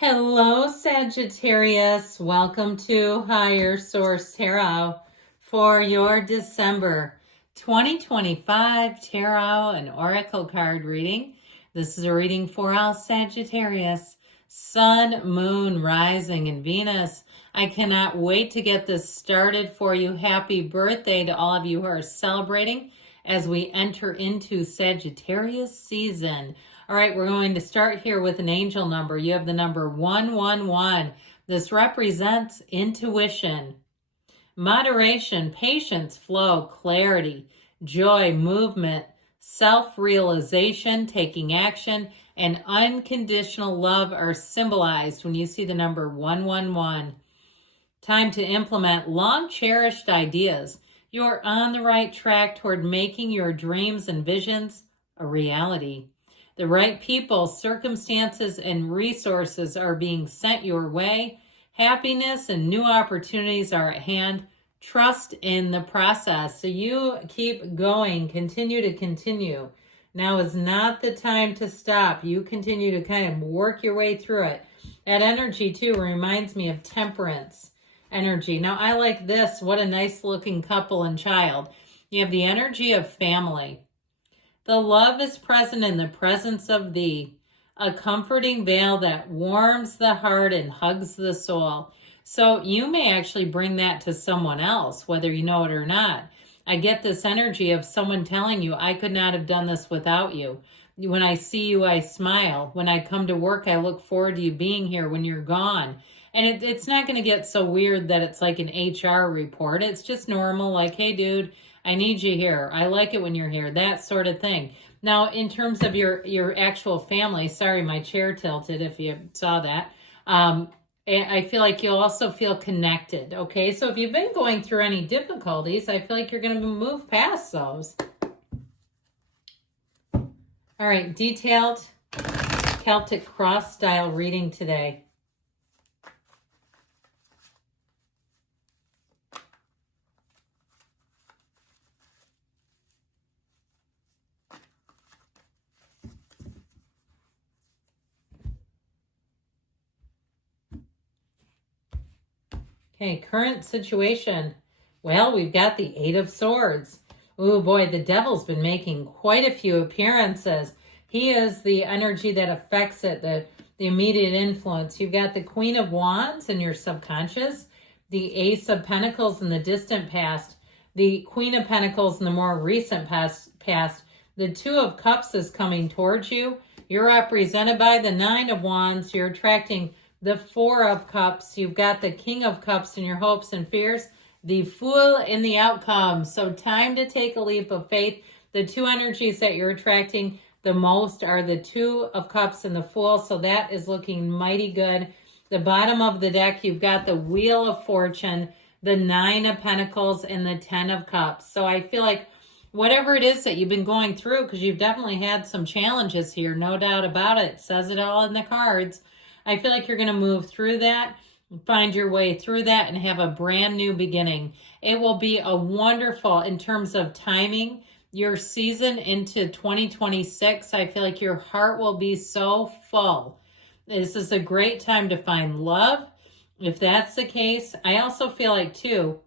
Hello, Sagittarius. Welcome to Higher Source Tarot for your December 2025 Tarot and Oracle card reading. This is a reading for all Sagittarius, Sun, Moon, Rising, and Venus. I cannot wait to get this started for you. Happy birthday to all of you who are celebrating as we enter into Sagittarius season. All right, we're going to start here with an angel number. You have the number 111. This represents intuition, moderation, patience, flow, clarity, joy, movement, self-realization, taking action, and unconditional love are symbolized when you see the number 111. Time to implement long-cherished ideas. You're on the right track toward making your dreams and visions a reality. The right people, circumstances, and resources are being sent your way. Happiness and new opportunities are at hand. Trust in the process. So you keep going. Continue to continue. Now is not the time to stop. You continue to kind of work your way through it. That energy, too, reminds me of temperance energy. Now, I like this. What a nice looking couple and child. You have the energy of family. The love is present in the presence of thee, a comforting veil that warms the heart and hugs the soul. So you may actually bring that to someone else, whether you know it or not. I get this energy of someone telling you, I could not have done this without you. When I see you, I smile. When I come to work, I look forward to you being here when you're gone. And it's not going to get so weird that it's like an HR report. It's just normal, like, hey, dude, I need you here. I like it when you're here, that sort of thing. Now, in terms of your actual family, sorry, my chair tilted if you saw that. I feel like you'll also feel connected, okay? So if you've been going through any difficulties, I feel like you're going to move past those. All right, detailed Celtic cross style reading today. Okay, current situation. Well, we've got the Eight of Swords. Oh boy, the devil's been making quite a few appearances. He is the energy that affects it, the immediate influence. You've got the Queen of Wands in your subconscious, the Ace of Pentacles in the distant past, the Queen of Pentacles in the more recent past. The Two of Cups is coming towards you. You're represented by the Nine of Wands. You're attracting the Four of Cups. You've got the King of Cups in your hopes and fears, the Fool in the outcome. So time to take a leap of faith. The two energies that you're attracting the most are the Two of Cups and the Fool. So that is looking mighty good. The bottom of the deck, you've got the Wheel of Fortune, the Nine of Pentacles, and the Ten of Cups. So I feel like whatever it is that you've been going through, because you've definitely had some challenges here, no doubt about it. It says it all in the cards. I feel like you're going to move through that, find your way through that, and have a brand new beginning. It will be a wonderful, in terms of timing, your season into 2026. I feel like your heart will be so full. This is a great time to find love. If that's the case, I also feel like, too,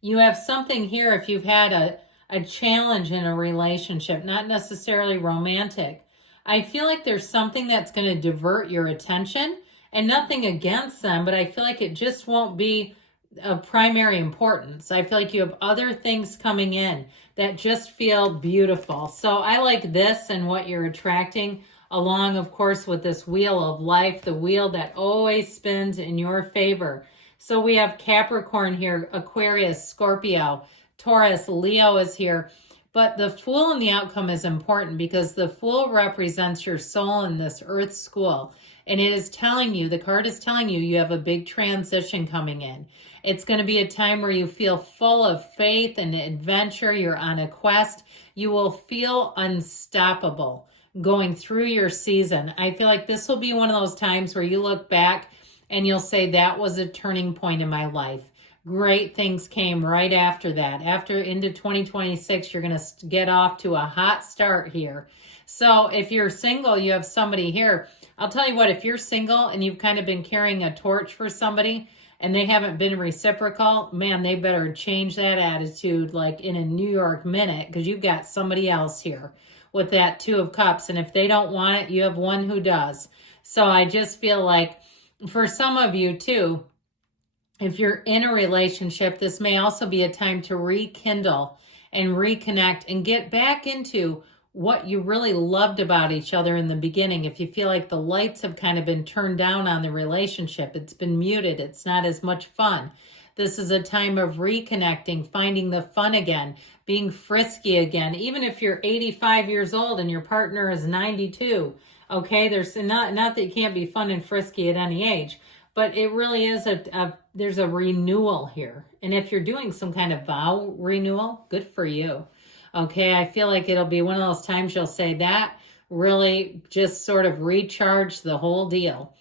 you have something here if you've had a challenge in a relationship, not necessarily romantic. I feel like there's something that's going to divert your attention, and nothing against them, but I feel like it just won't be of primary importance. I feel like you have other things coming in that just feel beautiful. So I like this and what you're attracting, along, of course, with this Wheel of Life, the wheel that always spins in your favor. So we have Capricorn here, Aquarius, Scorpio, Taurus, Leo is here. But the Fool in the outcome is important because the Fool represents your soul in this earth school. And it is telling you, the card is telling you, you have a big transition coming in. It's going to be a time where you feel full of faith and adventure. You're on a quest. You will feel unstoppable going through your season. I feel like this will be one of those times where you look back and you'll say, that was a turning point in my life. Great things came right after that. After into 2026, you're going to get off to a hot start here. So if you're single, you have somebody here I'll tell you what, if you're single and you've kind of been carrying a torch for somebody and they haven't been reciprocal, man, they better change that attitude like in a New York minute, because you've got somebody else here with that Two of Cups. And if they don't want it, you have one who does. So I just feel like for some of you too, if you're in a relationship, this may also be a time to rekindle and reconnect and get back into what you really loved about each other in the beginning. If you feel like the lights have kind of been turned down on the relationship, it's been muted, it's not as much fun. This is a time of reconnecting, finding the fun again, being frisky again. Even if you're 85 years old and your partner is 92, okay? There's not that you can't be fun and frisky at any age, but it really is there's a renewal here. And if you're doing some kind of vow renewal, good for you. Okay, I feel like it'll be one of those times you'll say that really just sort of recharge the whole deal.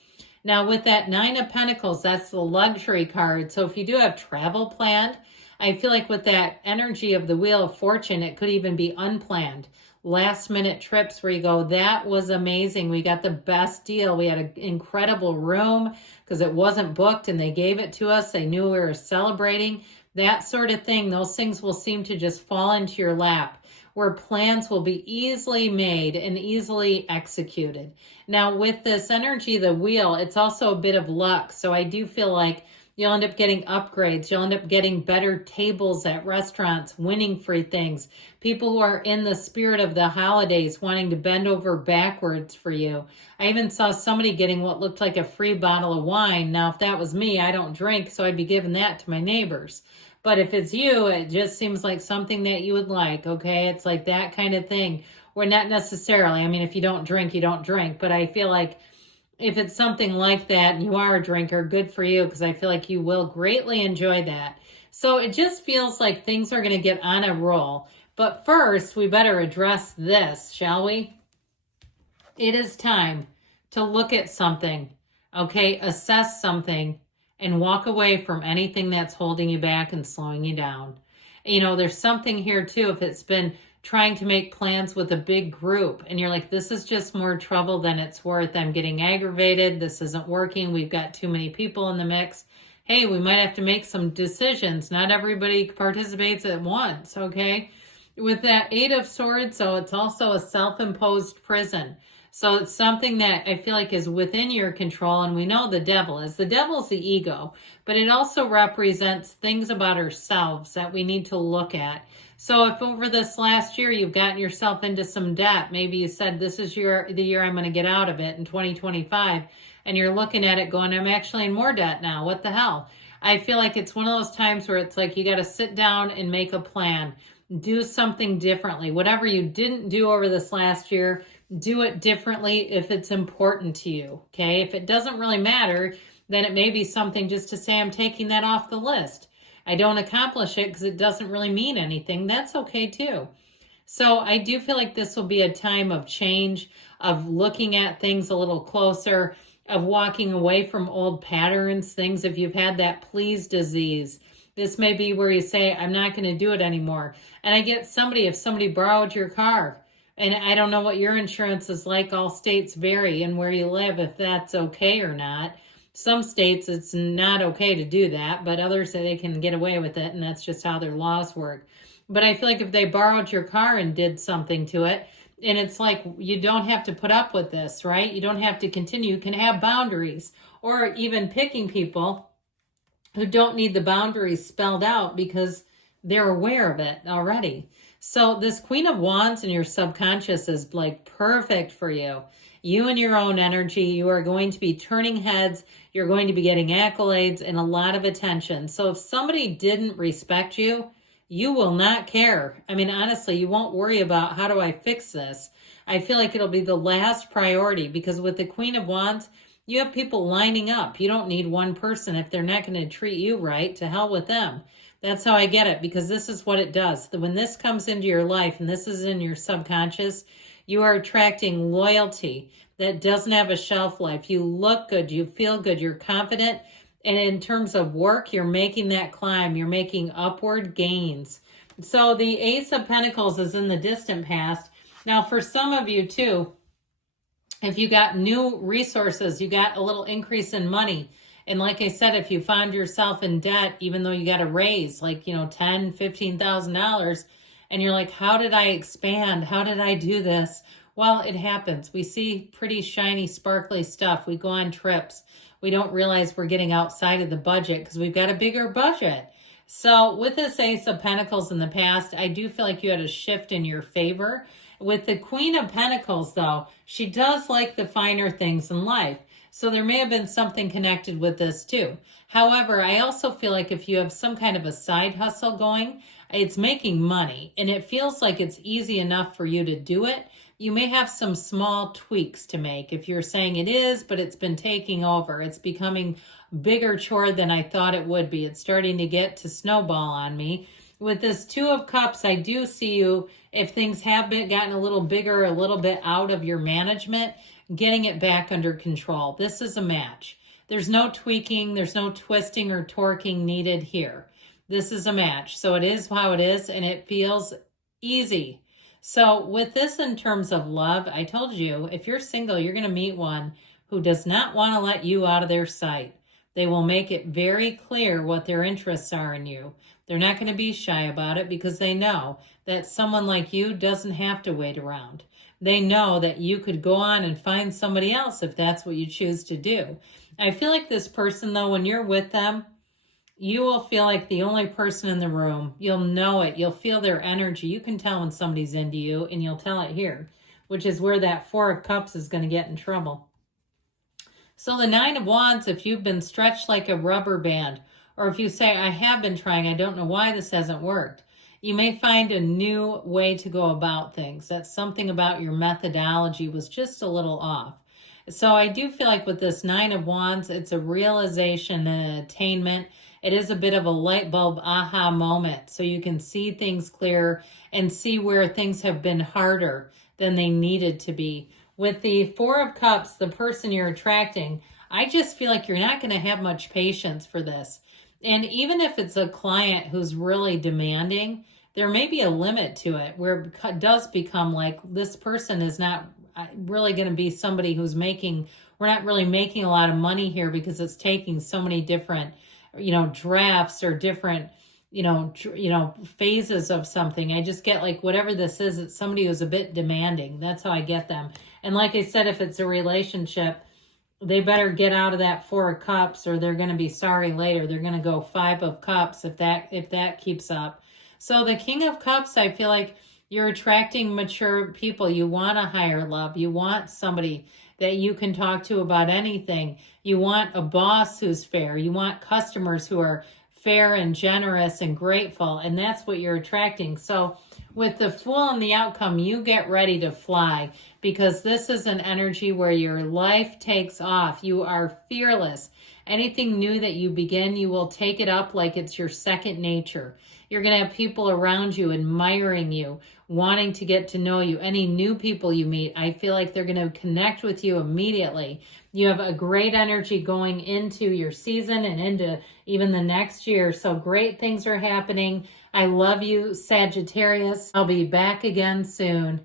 Now with that Nine of Pentacles, that's the luxury card. So if you do have travel planned, I feel like with that energy of the Wheel of Fortune, it could even be unplanned. Last minute trips where you go, that was amazing. We got the best deal. We had an incredible room because it wasn't booked and they gave it to us. They knew we were celebrating. That sort of thing. Those things will seem to just fall into your lap, where plans will be easily made and easily executed. Now with this energy, the wheel, it's also a bit of luck. So I do feel like you'll end up getting upgrades. You'll end up getting better tables at restaurants, winning free things. People who are in the spirit of the holidays wanting to bend over backwards for you. I even saw somebody getting what looked like a free bottle of wine. Now, if that was me, I don't drink, so I'd be giving that to my neighbors. But if it's you, it just seems like something that you would like, okay? It's like that kind of thing. Or not necessarily. I mean, if you don't drink, you don't drink. But I feel like if it's something like that and you are a drinker, good for you, because I feel like you will greatly enjoy that. So it just feels like things are going to get on a roll. But first, we better address this, shall we? It is time to look at something, okay? Assess something and walk away from anything that's holding you back and slowing you down. You know, there's something here too, if it's been trying to make plans with a big group and you're like, this is just more trouble than it's worth. I'm getting aggravated. This isn't working. We've got too many people in the mix. Hey, we might have to make some decisions. Not everybody participates at once, okay? With that Eight of Swords, so it's also a self-imposed prison. So it's something that I feel like is within your control, and we know the devil is. The devil's the ego, but it also represents things about ourselves that we need to look at. So if over this last year you've gotten yourself into some debt, maybe you said this is the year I'm going to get out of it in 2025, and you're looking at it going, I'm actually in more debt now. What the hell? I feel like it's one of those times where it's like you got to sit down and make a plan. Do something differently. Whatever you didn't do over this last year, do it differently if it's important to you, okay? If it doesn't really matter, then it may be something just to say, I'm taking that off the list. I don't accomplish it because it doesn't really mean anything. That's okay too. So I do feel like this will be a time of change, of looking at things a little closer, of walking away from old patterns, things if you've had that please disease. This may be where you say, I'm not going to do it anymore. And I get somebody, if somebody borrowed your car, and I don't know what your insurance is like. All states vary and where you live, if that's okay or not. Some states, it's not okay to do that, but others say they can get away with it, and that's just how their laws work. But I feel like if they borrowed your car and did something to it, and it's like, you don't have to put up with this, right? You don't have to continue. You can have boundaries, or even picking people who don't need the boundaries spelled out because they're aware of it already. So this Queen of Wands in your subconscious is like perfect for you. You and your own energy, you are going to be turning heads. You're going to be getting accolades and a lot of attention. So if somebody didn't respect you, you will not care. I mean, honestly, you won't worry about how do I fix this. I feel like it'll be the last priority because with the Queen of Wands, you have people lining up. You don't need one person. If they're not going to treat you right, to hell with them. That's how I get it, because this is what it does. When this comes into your life and this is in your subconscious, you are attracting loyalty that doesn't have a shelf life. You look good, you feel good, you're confident. And in terms of work, you're making that climb. You're making upward gains. So the Ace of Pentacles is in the distant past. Now, for some of you too, If you got new resources, you got a little increase in money. And like I said, if you found yourself in debt, even though you got a raise, like, $10,000, $15,000, and you're like, how did I expand? How did I do this? Well, it happens. We see pretty shiny, sparkly stuff. We go on trips. We don't realize we're getting outside of the budget because we've got a bigger budget. So with this Ace of Pentacles in the past, I do feel like you had a shift in your favor. With the Queen of Pentacles, though, she does like the finer things in life. So there may have been something connected with this too. However, I also feel like if you have some kind of a side hustle going, it's making money and it feels like it's easy enough for you to do it. You may have some small tweaks to make if you're saying it is, but it's been taking over. It's becoming bigger chore than I thought it would be. It's starting to get to snowball on me. With this Two of Cups, I do see you, if things have gotten a little bigger, a little bit out of your management, getting it back under control. This is a match. There's no tweaking, there's no twisting or torquing needed here. This is a match. So it is how it is, and it feels easy. So with this in terms of love, I told you, if you're single, you're going to meet one who does not want to let you out of their sight. They will make it very clear what their interests are in you. They're not going to be shy about it because they know that someone like you doesn't have to wait around. They know that you could go on and find somebody else if that's what you choose to do. I feel like this person, though, when you're with them, you will feel like the only person in the room. You'll know it. You'll feel their energy. You can tell when somebody's into you, and you'll tell it here, which is where that Four of Cups is going to get in trouble. So the Nine of Wands, if you've been stretched like a rubber band, or if you say, I have been trying, I don't know why this hasn't worked, you may find a new way to go about things. That something about your methodology was just a little off. So I do feel like with this Nine of Wands, it's a realization and an attainment. It is a bit of a light bulb aha moment. So you can see things clearer and see where things have been harder than they needed to be. With the Four of Cups, the person you're attracting, I just feel like you're not going to have much patience for this. And even if it's a client who's really demanding, there may be a limit to it where it does become like this person is not really going to be somebody who's we're not really making a lot of money here because it's taking so many different, drafts or different, phases of something. I just get like whatever this is, it's somebody who's a bit demanding. That's how I get them. And like I said, if it's a relationship, they better get out of that Four of Cups or they're going to be sorry later. They're going to go Five of Cups if that keeps up. So the King of Cups, I feel like you're attracting mature people. You want a higher love. You want somebody that you can talk to about anything. You want a boss who's fair. You want customers who are fair and generous and grateful. And that's what you're attracting. So with the Fool and the outcome, you get ready to fly because this is an energy where your life takes off. You are fearless. Anything new that you begin, you will take it up like it's your second nature. You're going to have people around you admiring you, wanting to get to know you. Any new people you meet, I feel like they're going to connect with you immediately. You have a great energy going into your season and into even the next year. So great things are happening. I love you, Sagittarius. I'll be back again soon.